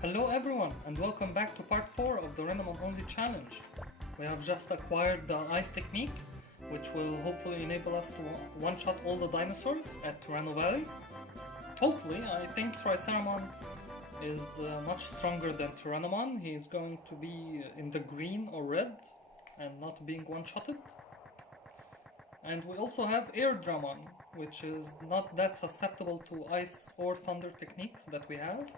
Hello everyone and welcome back to part 4 of the Renamon Only Challenge. We have just acquired the ice technique, which will hopefully enable us to one-shot all the dinosaurs at Tyranno Valley. Hopefully, I think Triceramon is much stronger than Tyrannomon. He is going to be in the green or red and not being one-shotted. And we also have Airdramon, which is not that susceptible to ice or thunder techniques that we have.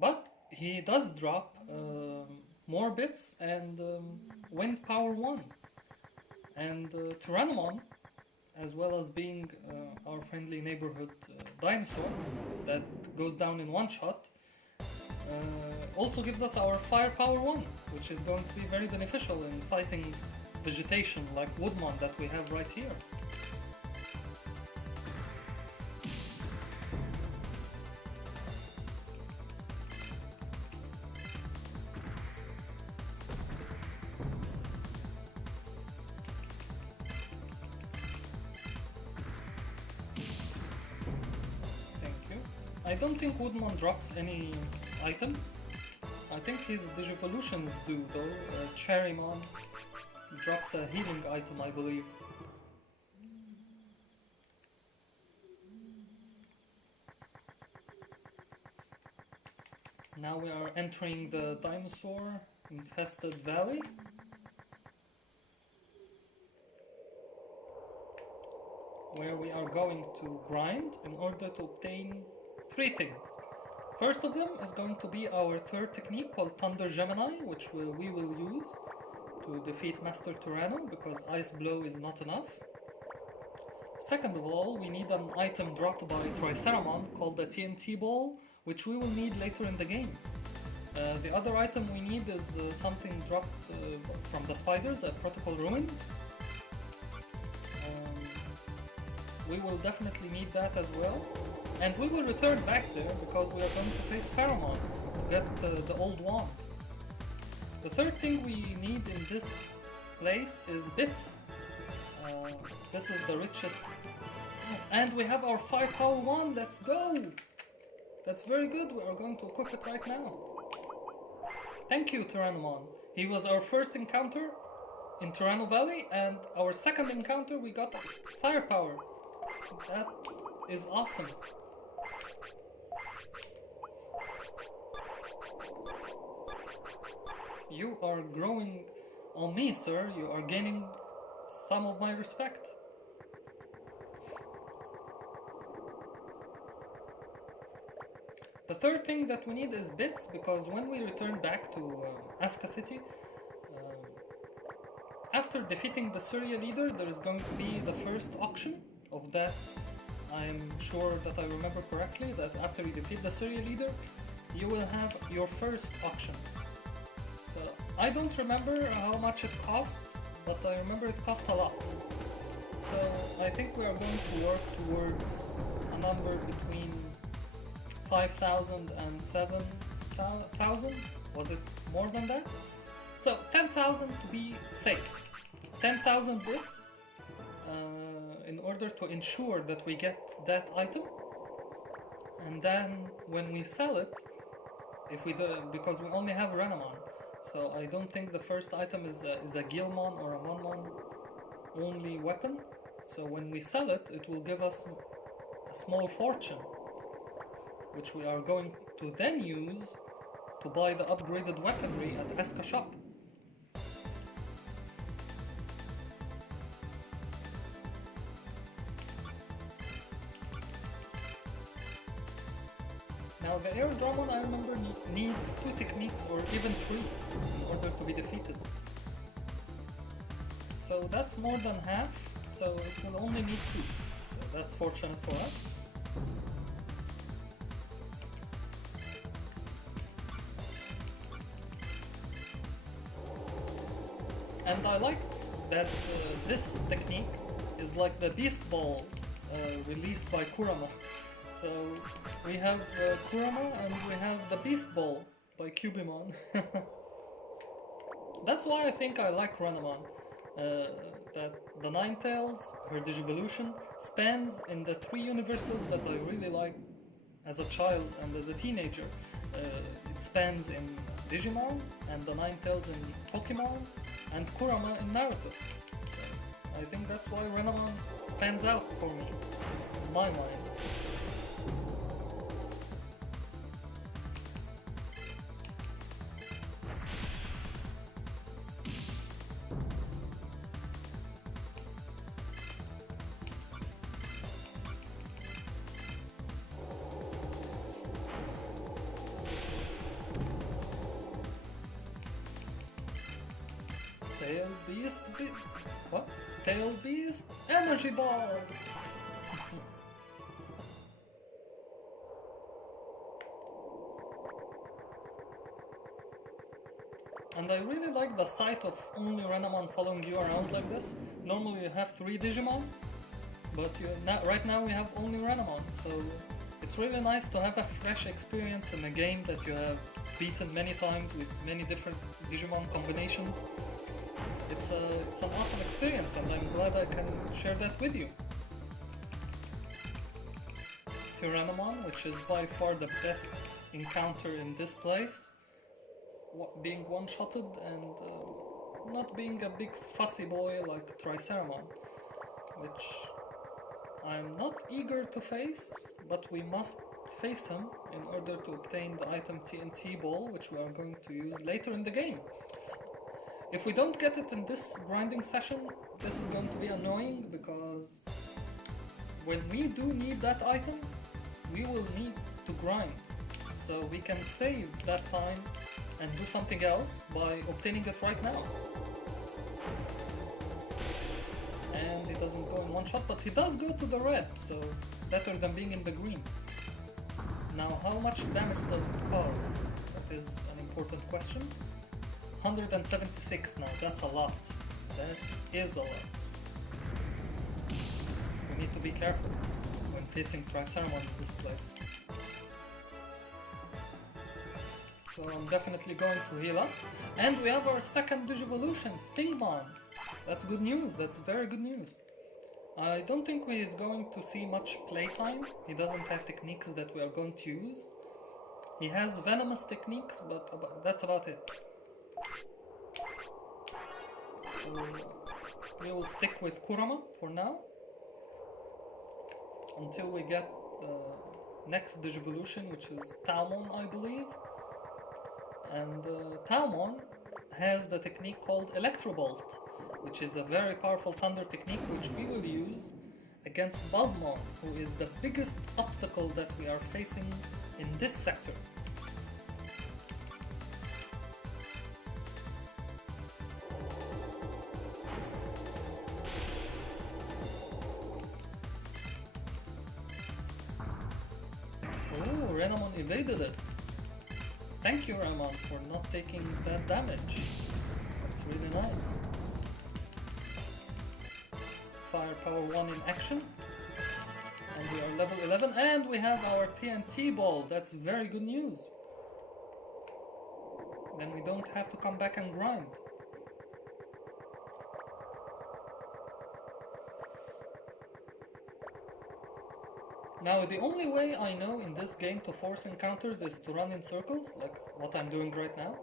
But he does drop more bits and wind power 1. And Tyrannomon, as well as being our friendly neighborhood dinosaur that goes down in one shot, also gives us our firepower 1, which is going to be very beneficial in fighting vegetation like Woodmon that we have right here. I don't think Woodmon drops any items. I think his Digivolutions do though. Cherrymon drops a healing item, I believe. Now we are entering the dinosaur infested valley. Where we are going to grind in order to obtain 3 things. First of them is going to be our third technique called Thunder Gemini, which we will use to defeat Master Tyranno because Ice Blow is not enough. Second of all, we need an item dropped by Triceramon called the TNT Ball, which we will need later in the game. The other item we need is something dropped from the spiders at Protocol Ruins. We will definitely need that as well. And we will return back there because we are going to face Pheromon to get the old wand. The third thing we need in this place is bits. This is the richest. And we have our firepower 1, let's go! That's very good, we are going to equip it right now. Thank you, Tyrannomon. He was our first encounter in Tyranno Valley, and our second encounter we got firepower. That is awesome. You are growing on me, sir. You are gaining some of my respect. The third thing that we need is bits, because when we return back to Aska City, after defeating the Surya leader, there is going to be the first auction of that. I'm sure that I remember correctly that after you defeat the Surya leader, you will have your first auction. So I don't remember how much it cost, but I remember it cost a lot. So I think we are going to work towards a number between 5,000 and 7,000. Was it more than that? So 10,000 to be safe. 10,000 bits in order to ensure that we get that item. And then when we sell it, if we do, because we only have Renamon, so I don't think the first item is a Gilmon or a Monmon only weapon. So when we sell it, it will give us a small fortune, which we are going to then use to buy the upgraded weaponry at Aska shop. Now the Airdramon, I remember, needs 2 techniques or even 3 in order to be defeated. So that's more than half, so it will only need 2. So that's fortunate for us. And I like that this technique is like the Beast Ball released by Kurama. So we have Kurama and we have the Beast Ball by Cubimon. That's why I think I like Renamon. That the Ninetales, her Digivolution, spans in the 3 universes that I really like as a child and as a teenager. It spans in Digimon, and the Nine Tails in Pokemon, and Kurama in Naruto. So I think that's why Renamon stands out for me, in my mind. Tail Beast, what? Tail Beast, Energy Ball! And I really like the sight of only Renamon following you around like this. Normally you have 3 Digimon, but right now we have only Renamon, so it's really nice to have a fresh experience in a game that you have beaten many times with many different Digimon combinations. It's an awesome experience, and I'm glad I can share that with you. Tyrannomon, which is by far the best encounter in this place, being one-shotted and not being a big fussy boy like Triceramon, which I'm not eager to face, but we must face him in order to obtain the item TNT Ball, which we are going to use later in the game. If we don't get it in this grinding session, this is going to be annoying, because when we do need that item, we will need to grind. So we can save that time and do something else by obtaining it right now. And he doesn't go in one shot, but he does go to the red, so better than being in the green. Now, how much damage does it cause? That is an important question. 176 now, that's a lot. That is a lot. We need to be careful when facing Triceramon in this place. So I'm definitely going to heal up. And we have our second Digivolution, Stingmon. That's good news, that's very good news. I don't think he is going to see much playtime. He doesn't have techniques that we are going to use. He has venomous techniques, but that's about it. So we will stick with Kurama for now, until we get the next Digivolution, which is Taumon, I believe. And Taumon has the technique called Electro Bolt, which is a very powerful thunder technique, which we will use against Bulbmon, who is the biggest obstacle that we are facing in this sector. Oh, Renamon evaded it. Thank you, Renamon, for not taking that damage. That's really nice. Firepower 1 in action. And we are level 11, and we have our TNT Ball. That's very good news. Then we don't have to come back and grind. Now, the only way I know in this game to force encounters is to run in circles, like what I'm doing right now.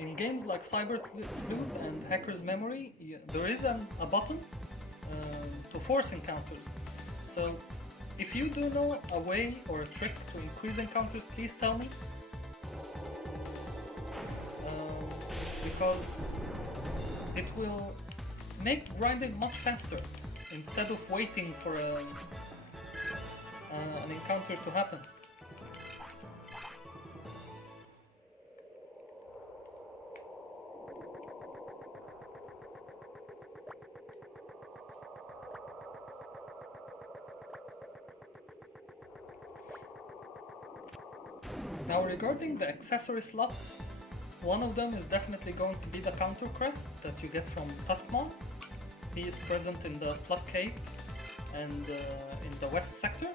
In games like Cyber Sleuth and Hacker's Memory, there is a button to force encounters. So, if you do know a way or a trick to increase encounters, please tell me. Because it will make grinding much faster, instead of waiting for an encounter to happen. Now, regarding the accessory slots, one of them is definitely going to be the counter crest that you get from Tuskmon. He is present in the Flood Cape and in the west sector.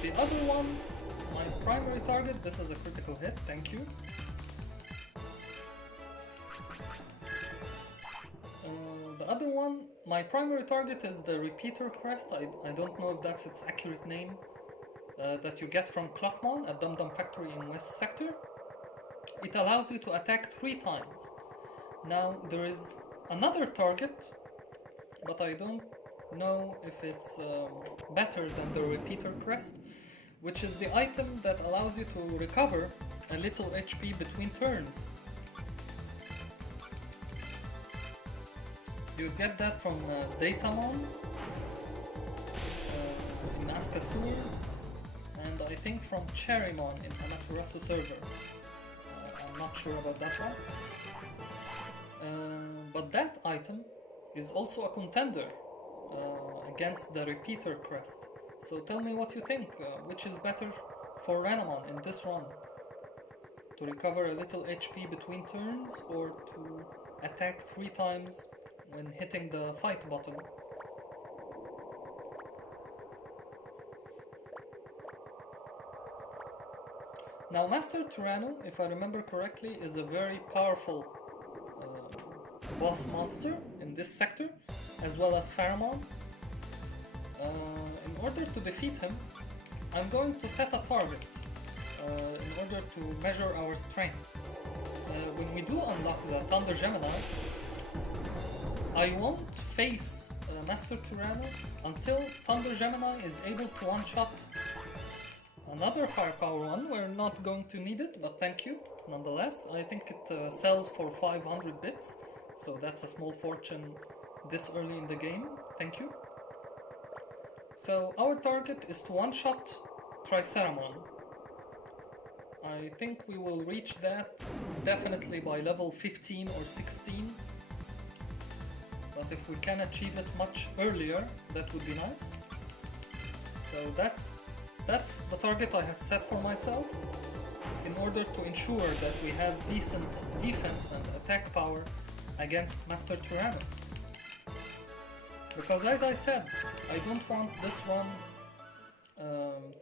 The other one, my primary target, this is a critical hit, thank you. The other one, my my primary target is the repeater crest. I don't know if that's its accurate name, that you get from Clockmon at Dum Dum Factory in West Sector. It allows you to attack 3 times. Now there is another target, but I don't know if it's better than the repeater crest, which is the item that allows you to recover a little HP between turns. You get that from Datamon in Nazca Sewers, and I think from Cherrymon in Amaterasu server. I'm not sure about that one. But that item is also a contender against the repeater crest. So tell me what you think. Which is better for Renamon in this run? To recover a little HP between turns, or to attack 3 times when hitting the fight button? Now, Master Tyranno, if I remember correctly, is a very powerful boss monster in this sector, as well as Pharamon. In order to defeat him, I'm going to set a target in order to measure our strength. When we do unlock the Thunder Gemini, I won't face Master Tyranno until Thunder Gemini is able to one-shot another firepower one. We're not going to need it, but thank you nonetheless. I think it sells for 500 bits, so that's a small fortune this early in the game. Thank you. So our target is to one-shot Triceramon. I think we will reach that definitely by level 15 or 16. But if we can achieve it much earlier, that would be nice. So that's the target I have set for myself, in order to ensure that we have decent defense and attack power against Master Tyranno. Because as I said, I don't want this run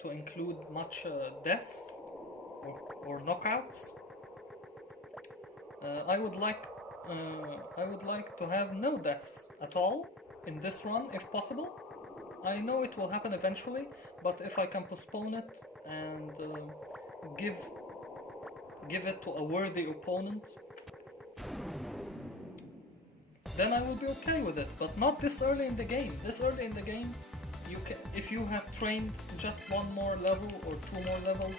to include much deaths or knockouts. I would like to have no deaths at all in this run if possible. I know it will happen eventually, but if I can postpone it and give it to a worthy opponent, then I will be okay with it. But not this early in the game. This early in the game, if you had trained just 1 more level or 2 more levels,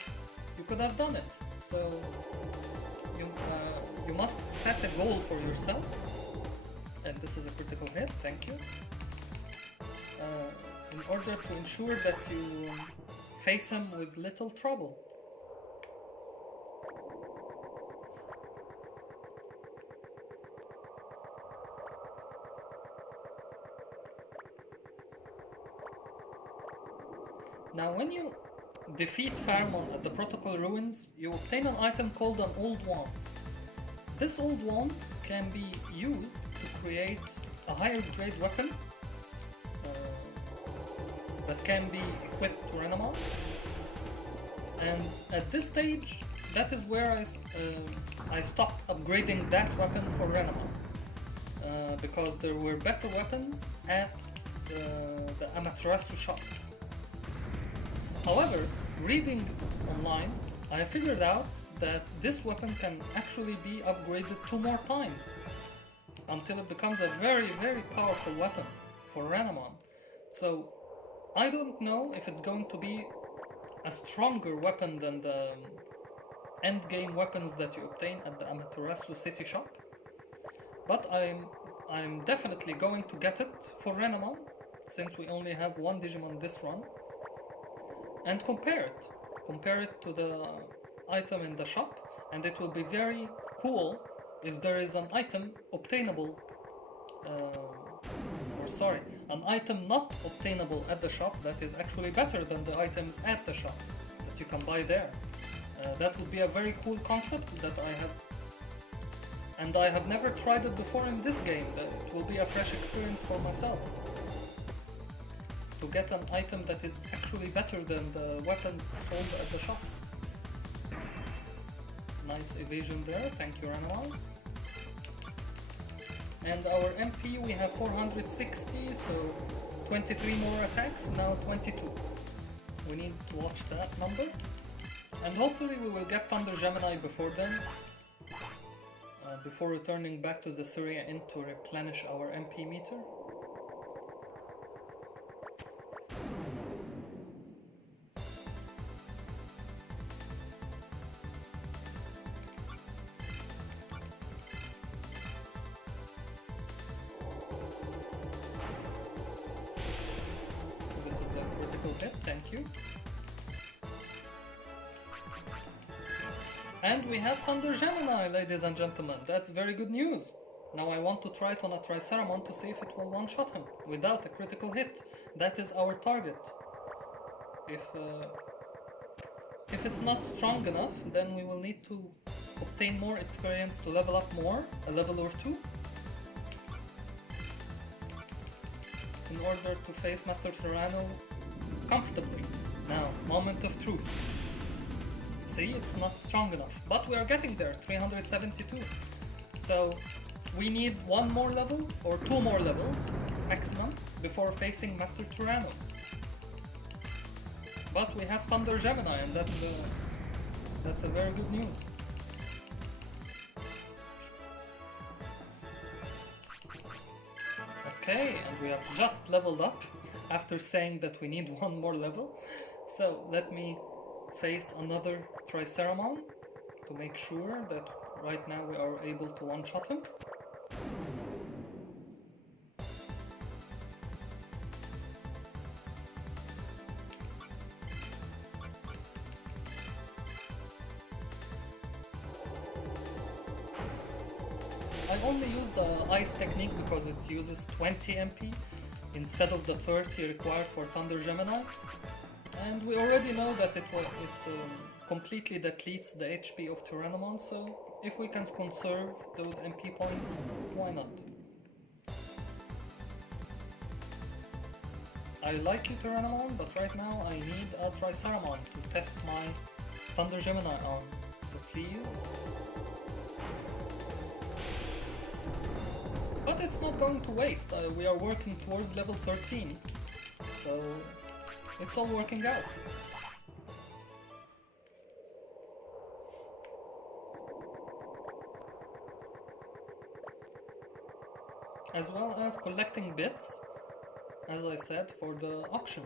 you could have done it. So you must set a goal for yourself, and this is a critical hit, thank you, in order to ensure that you face him with little trouble. Now, when you defeat Pharamon at the Protocol Ruins, you obtain an item called an Old Wand. This Old Wand can be used to create a higher grade weapon that can be equipped to Renamon. And at this stage, that is where I stopped upgrading that weapon for Renamon, because there were better weapons at the Amaterasu shop. However, reading online, I figured out that this weapon can actually be upgraded 2 more times until it becomes a very, very powerful weapon for Renamon. So I don't know if it's going to be a stronger weapon than the endgame weapons that you obtain at the Amaterasu city shop, but I'm definitely going to get it for Renamon, since we only have 1 Digimon this run, and compare it to the item in the shop. And it will be very cool if there is an item obtainable, an item not obtainable at the shop that is actually better than the items at the shop that you can buy there. That would be a very cool concept that I have never tried it before in this game. It will be a fresh experience for myself, to get an item that is actually better than the weapons sold at the shops. Nice evasion there, thank you Renamon. And our MP we have 460, so 23 more attacks, now 22. We need to watch that number. And hopefully we will get Thunder Gemini before then. Before returning back to the Surya Inn to replenish our MP meter. This is a critical hit, thank you. And we have Thunder Gemini, ladies and gentlemen. That's very good news. Now I want to try it on a Triceramon to see if it will one-shot him without a critical hit. That is our target. If it's not strong enough, then we will need to obtain more experience to level up more, a level or two, in order to face Master Tyranno comfortably. Now, moment of truth. See, it's not strong enough, but we are getting there, 372. So we need one more level or two more levels maximum before facing Master Tyranno. But we have Thunder Gemini, and that's a very good news. Okay, and we have just leveled up after saying that we need one more level. So let me face another Triceramon to make sure that right now we are able to one-shot him. I only use the ice technique because it uses 20 MP instead of the 30 required for Thunder Gemini. And we already know that it completely depletes the HP of Tyrannomon, so if we can conserve those MP points, why not? I like you, Tyrannomon, but right now I need a Triceramon to test my Thunder Gemini on, so please. But it's not going to waste, we are working towards level 13, so it's all working out. As well as collecting bits, as I said, for the auction.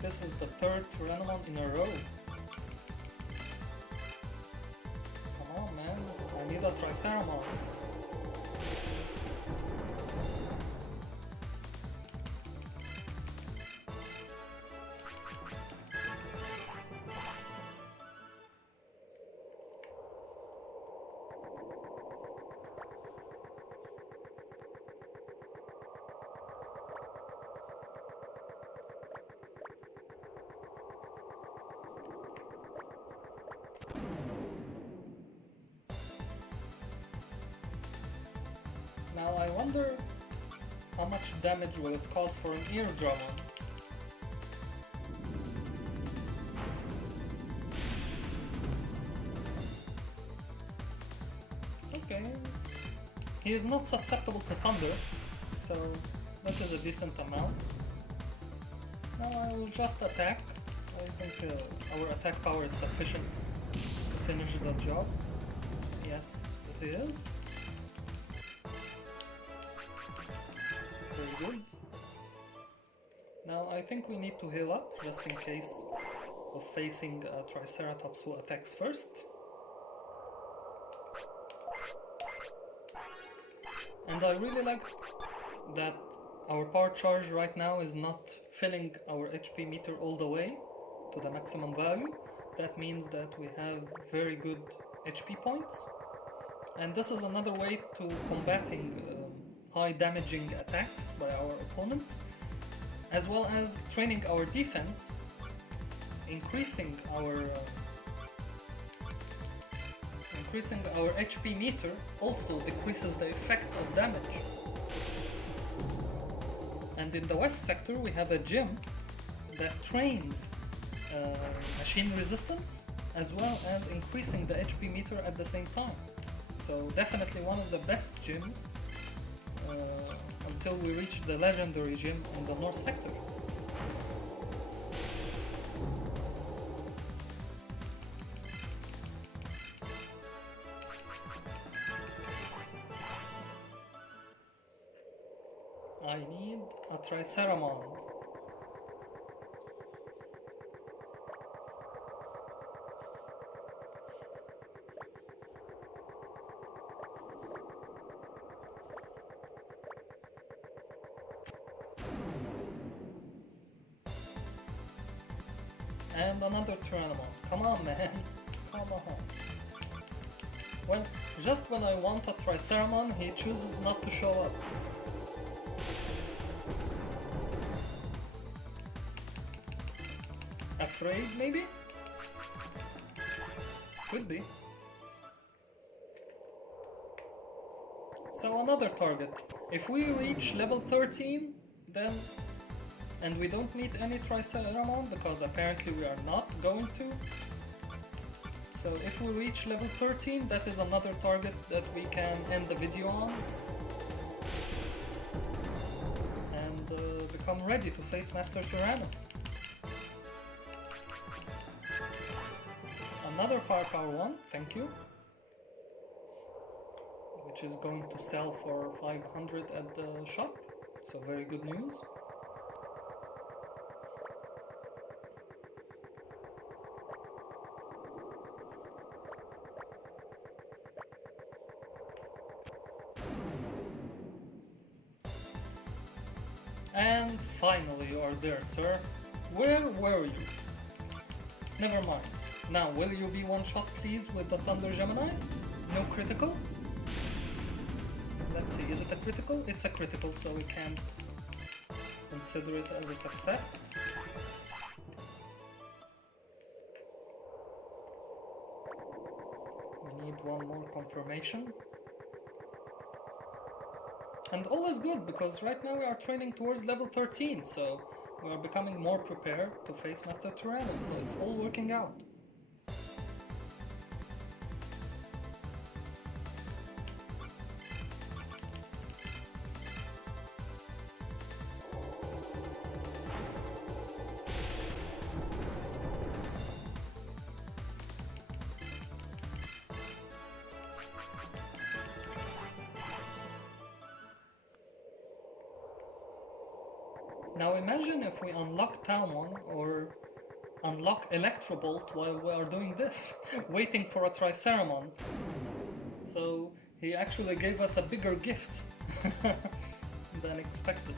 This is the third Renamon in a row. Come on, man, I need a Triceramon. Now I wonder how much damage will it cause for an eardrum. Okay, he is not susceptible to thunder, so that is a decent amount. Now I will just attack. I think our attack power is sufficient to finish the job. Yes, it is. Very good. Now I think we need to heal up, just in case of facing a Triceratops who attacks first. And I really like that our power charge right now is not filling our HP meter all the way to the maximum value. That means that we have very good HP points. And this is another way to combating high damaging attacks by our opponents, as well as training our defense. Increasing our HP meter also decreases the effect of damage. And in the west sector we have a gym that trains machine resistance, as well as increasing the HP meter at the same time. So definitely one of the best gyms until we reach the legendary gym in the North Sector. I need a Triceramon. And another Tyranno. Come on, man. Come on. Well, just when I want a Triceramon, he chooses not to show up. Afraid, maybe? Could be. So another target. If we reach level 13, then... and we don't meet any Triceramon, because apparently we are not going to. So if we reach level 13, that is another target that we can end the video on. And become ready to face Master Tyranno. Another Firepower 1, thank you. Which is going to sell for 500 at the shop, so very good news. And finally you are there, sir. Where were you? Never mind. Now, will you be one shot please with the Thunder Gemini? No critical? Let's see, is it a critical? It's a critical, so we can't consider it as a success. We need one more confirmation. And all is good, because right now we are training towards level 13, so we are becoming more prepared to face Master Tyranno, so it's all working out. Now imagine if we unlock Talmon or unlock Electrobolt while we are doing this, waiting for a Triceramon. So he actually gave us a bigger gift than expected.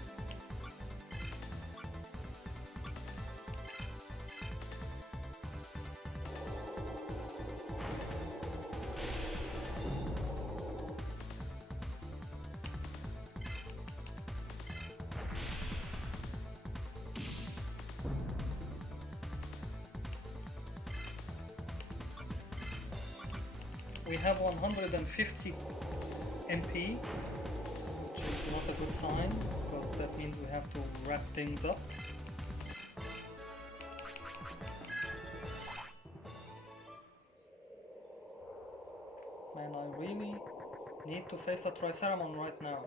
We have 150 MP, which is not a good sign, because that means we have to wrap things up. Man, I really need to face a Triceramon right now.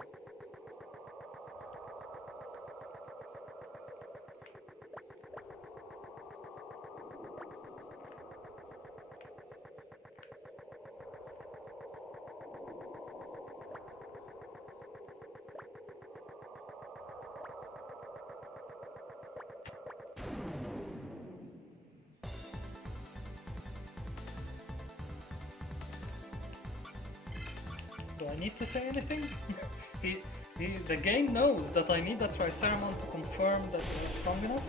Do I need to say anything? The game knows that I need a Triceramon to confirm that we are strong enough,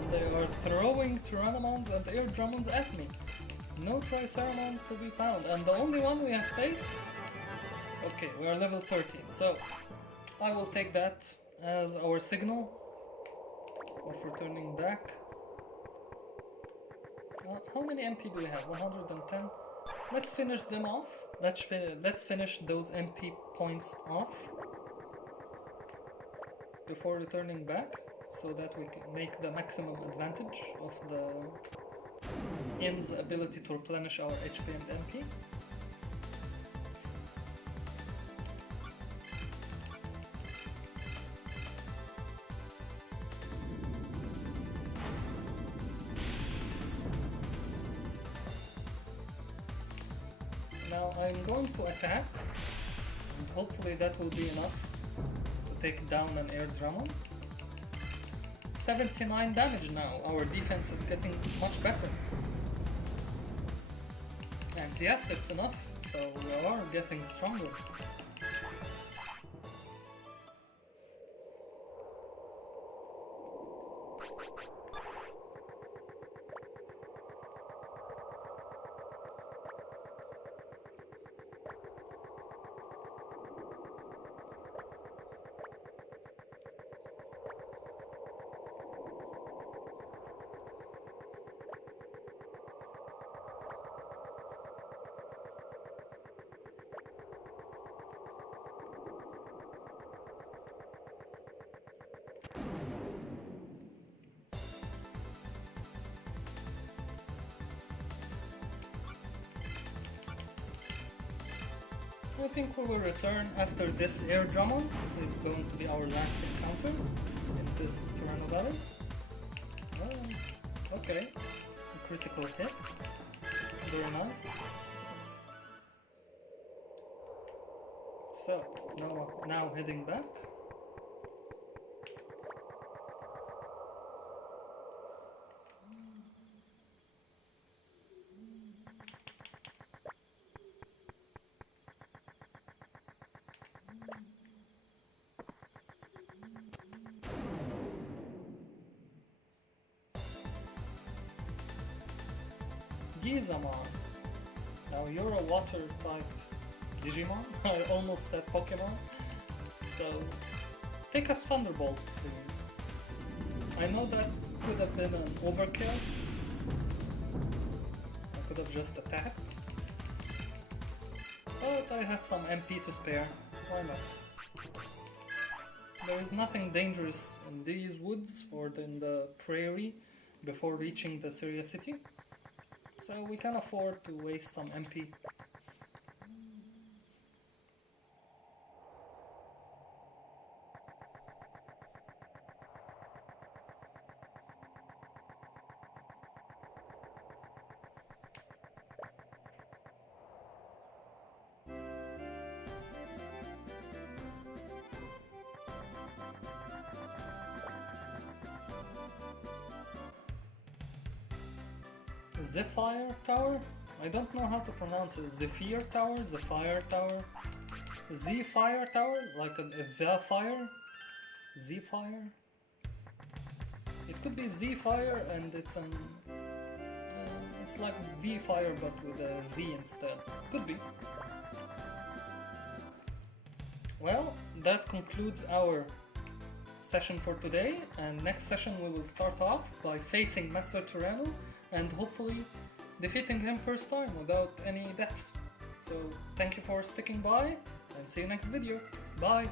and they are throwing Tyrannomons and Air Drummons at me. No Triceramons to be found, and the only one we have faced... Okay, we are level 13, so I will take that as our signal of returning back. How many MP do we have? 110? Let's finish them off. Let's finish those MP points off before returning back. so that we can make the maximum advantage of the In's ability to replenish our HP and MP. Now I'm going to attack, and hopefully that will be enough to take down an Air Dramon. 79 damage now, our defense is getting much better. And yes, it's enough, so we are getting stronger. I think we will return after this Air Dramon. Is going to be our last encounter in this Tyranno Valley. Okay, a critical hit. Very nice. So, now heading back. Digimon. Now you're a water type Digimon. I almost said Pokemon. So take a Thunderbolt, please. I know that could have been an overkill. I could have just attacked. But I have some MP to spare. Why not? There is nothing dangerous in these woods or in the prairie before reaching the Syria city. So we can afford to waste some MP. Zephyr Tower? I don't know how to pronounce it. Zephyr Tower? Zephyr Tower? Z-Fire Tower? Like the fire? Z-Fire? It could be Z-Fire and it's it's like V-Fire but with a Z instead. Could be. Well, that concludes our session for today, and next session we will start off by facing Master Tyranno and hopefully defeating him first time without any deaths. So thank you for sticking by and see you next video. Bye!